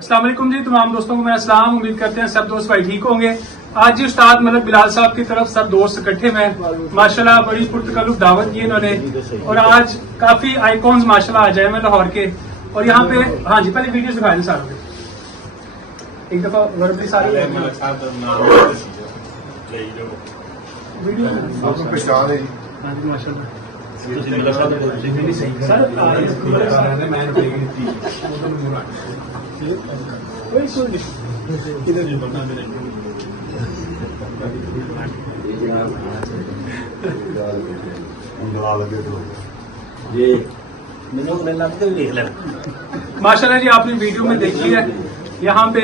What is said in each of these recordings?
अस्सलाम वालेकुम जी, तमाम दोस्तों को मेरा सलाम। उम्मीद करते हैं सब दोस्त भाई ठीक होंगे। आज जी उस्ताद मतलब बिलाल साहब की तरफ सब दोस्त इकट्ठे हुए माशाल्लाह, बड़ी पुरतकल्लुफ दावत की इन्होंने और आज काफी आइकॉन्स माशाल्लाह आ जाए मैं लाहौर के। और यहाँ पे हाँ जी, पहले वीडियो दिखा दें सारे, एक दफा वर्बली सारे माशाल्लाह जी, आपने वीडियो में देखी है। यहाँ पे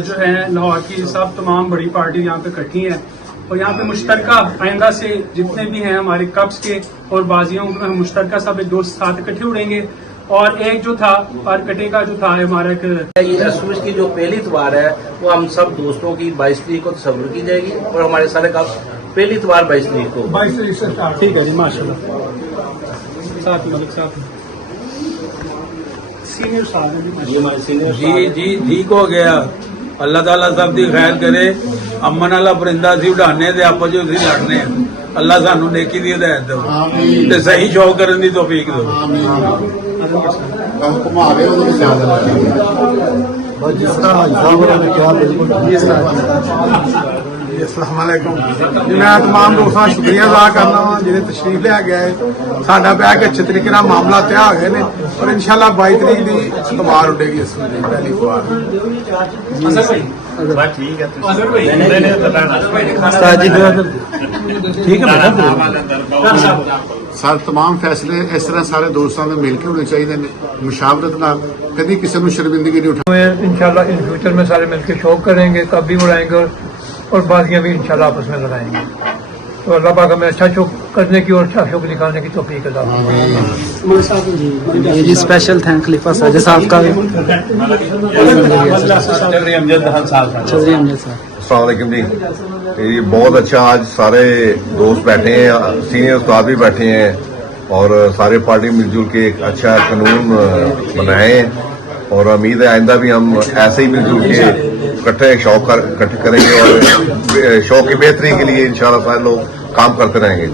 जो है लाहौर की सब तमाम बड़ी पार्टी यहाँ पे इकट्ठी है और यहाँ पे मुश्तरका आइंदा से जितने भी हैं हमारे कब्स के और बाजियों में मुश्तरका सब एक दोस्त साथ इकट्ठे उड़ेंगे। और एक जो था पर कटे का जो था हमारा एक ये सूरज की जो पहली इतवार है वो हम सब दोस्तों की 22 तारीख को तस्वीर की जाएगी और हमारे सारे कब्स पहली इतवार 22 तारीख को 22 तारीख से स्टार्ट। ठीक है जी, माशाल्लाह। साथ मलिक साहब सीनियर साहब जी ठीक हो गया। अल्लाह ताला सब दी खैर करे। अमन वाला परिंदा सी उड़ाने दे आपस जो सी लड़ने। अल्लाह सानू नेकी दी हिदायत दो ते सही शौक करन दी तौफीक दो। अस्सलामुअलैकुम जी, मैं तमाम दोस्तों का शुक्रिया अदा करना वा जिन्हें तशरीफ लिया गया है। साडा बह के अच्छे तरीके नाल मामला तय हो गए ने और इंशाल्लाह 22 तारीख की इतवार उठेगी इस वीडियो पहली इतवार। ठीक है सर, तमाम फैसले इस तरह सारे दोस्तों में मिल के होने चाहिए ने, मुशावरत नाल कभी किसी को शर्मिंदगी नहीं उठा। इंशाल्लाह इन फ्यूचर में सारे मिलकर शौक करेंगे, कब भी उड़ाएंगे और बाजियां भी इंशाल्लाह आपस में लगाएंगे। तो अल्लाह पाक हमें अच्छा शौक करने की और अच्छा शौक दिखाने की तौफीक अता फरमाए। जी स्पेशल थैंक खलीफा साजिद साहब का भी। चौधरी अमजद साहब। अस्सलाम वालेकुम जी, ये बहुत अच्छा आज सारे दोस्त बैठे हैं, सीनियर उस्ताद भी बैठे हैं और सारे पार्टी मिलजुल के एक अच्छा कानून बनाए हैं और उम्मीद है आइंदा भी हम ऐसे ही मिलजुल के इकट्ठे इकट्ठे करेंगे और शौक की बेहतरी के लिए इंशाल्लाह सारे लोग काम करते रहेंगे।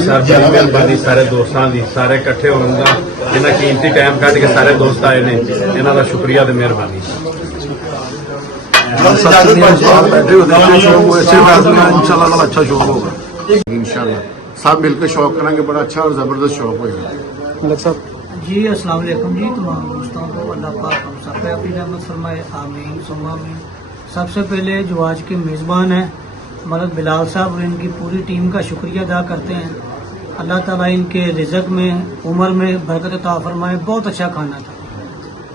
सर जी मेहरबानी सारे दोस्तों की, सारे इकट्ठे होने का जिन्हें कीमती टाइम कट के सारे दोस्त आए ने, इन्हों का शुक्रिया तो मेहरबानी। इंशाल्लाह अच्छा शौक होगा। इंशाल्लाह सब मिलकर शौक करेंगे, बड़ा अच्छा और जबरदस्त शौक होगा। मलिक साहब जी अस्सलाम वालेकुम जी, तमाम दोस्तों को अल्लाह पाक हम सब पे अपनी रहमत फरमाए, आमीन सुम्मा आमीन। सबसे पहले जो आज के मेज़बान हैं मलिक बिलाल साहब और इनकी पूरी टीम का शुक्रिया अदा करते हैं। अल्लाह ताला इनके रिज़्क में उम्र में बरकत अता फरमाए। बहुत अच्छा खाना था।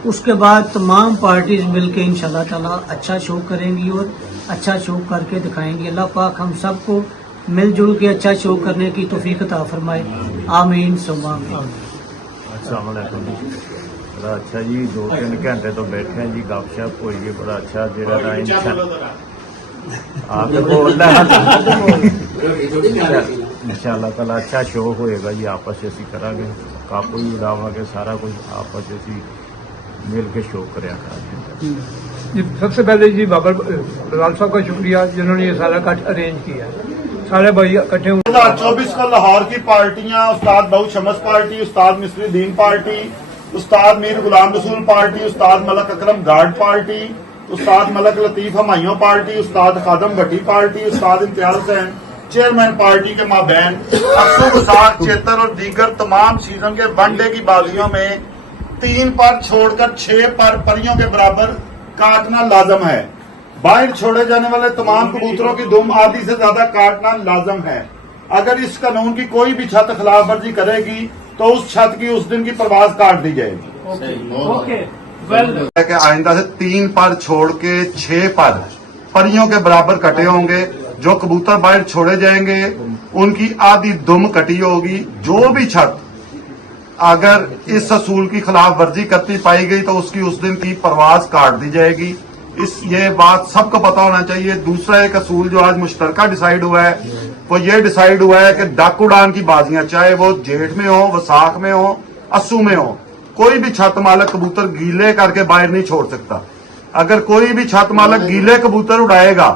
उसके बाद तमाम पार्टीज मिलकर इंशाल्लाह ताला अच्छा शो करेंगी और अच्छा शो करके दिखाएंगी। अल्लाह पाक हम सबको मिलजुल के अच्छा शो करने की तौफीक अता फरमाए, आमीन सुम्मा आमीन। अस्सलाम वालेकुम जी, बड़ा अच्छा जी, 2-3 घंटे तो बैठे हैं जी, गपशप हुई है, बड़ा अच्छा जेड़ा आपको बोलना इंशाल्लाह ताला अच्छा शो होएगा जी। आपस से असी करांगे, काबू ही उड़ावांगे, सारा कुछ आपस से असी मिल के शो करया करांगे। सबसे पहले जी बाबर बिलाल साहब का शुक्रिया जिन्होंने ये सारा कट अरेंज किया। सारे भाई इकट्ठे 2024 का लाहौर की पार्टियां उस्ताद बहु शमस पार्टी, उस्ताद मिस्री दीन पार्टी, उस्ताद मीर गुलाम रसूल पार्टी, उस्ताद मलक अकरम गार्ड पार्टी, उस्ताद मलक लतीफ हमायूं पार्टी, उस्ताद खादम भट्टी पार्टी, उस्ताद इम्तियाज हुसैन चेयरमैन पार्टी के माबैन अक्सू गुसाख चेतर और दीगर तमाम सीजन के वनडे की बाजियों में 3 पर छोड़कर 6 पर परियों के बराबर काटना लाजम है। बाहर छोड़े जाने वाले तमाम कबूतरों की दुम आदि से ज्यादा काटना लाजम है। अगर इस कानून की कोई भी छत खिलाफ वर्जी करेगी तो उस छत की उस दिन की परवाज काट दी जाएगी। आइंदा से 3 पर छोड़ के 6 पर परियों के बराबर कटे होंगे। जो कबूतर बाहर छोड़े जाएंगे उनकी आधी दुम कटी होगी। जो भी छत अगर इस असूल की खिलाफ वर्जी करती पाई गई तो उसकी उस दिन की परवाज काट दी जाएगी। ये बात सबको पता होना चाहिए। दूसरा एक असूल जो आज मुश्तरका डिसाइड हुआ है वो ये डिसाइड हुआ है कि डाक उड़ान की बाजियां चाहे वो जेठ में हो, वसाख में हो, अस्सू में हो, कोई भी छत मालक कबूतर गीले करके बाहर नहीं छोड़ सकता। अगर कोई भी छत मालक गीले कबूतर उड़ाएगा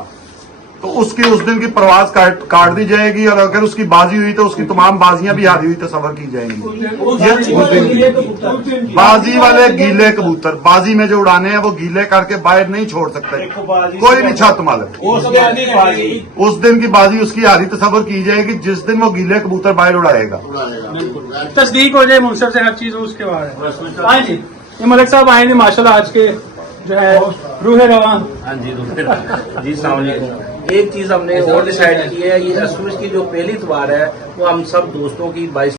तो उसकी उस दिन की परवाज काट दी जाएगी, और अगर उसकी बाजी हुई तो उसकी तमाम बाजियां भी हारी हुई तस्वर की जाएंगी। ये उस दिन की बाजी वाले गीले कबूतर, बाजी में जो उड़ाने हैं वो गीले करके बाहर नहीं छोड़ सकते कोई भी छत मालक। उस दिन की बाजी उसकी हारी तस्वर की जाएगी जिस दिन वो गीले कबूतर बाहर उड़ाएगा। तस्दीक हो जाए मुंसफ से हर चीज हो उसके बाद आए जी। ये मलिक साहब आए नहीं माशाल्लाह, आज के जो है रूह रवां। हाँ जी जी अस्सलाम वालेकुम। एक चीज हमने और डिसाइड की है, ये असुर की जो पहली इतवार है वो हम सब दोस्तों की 22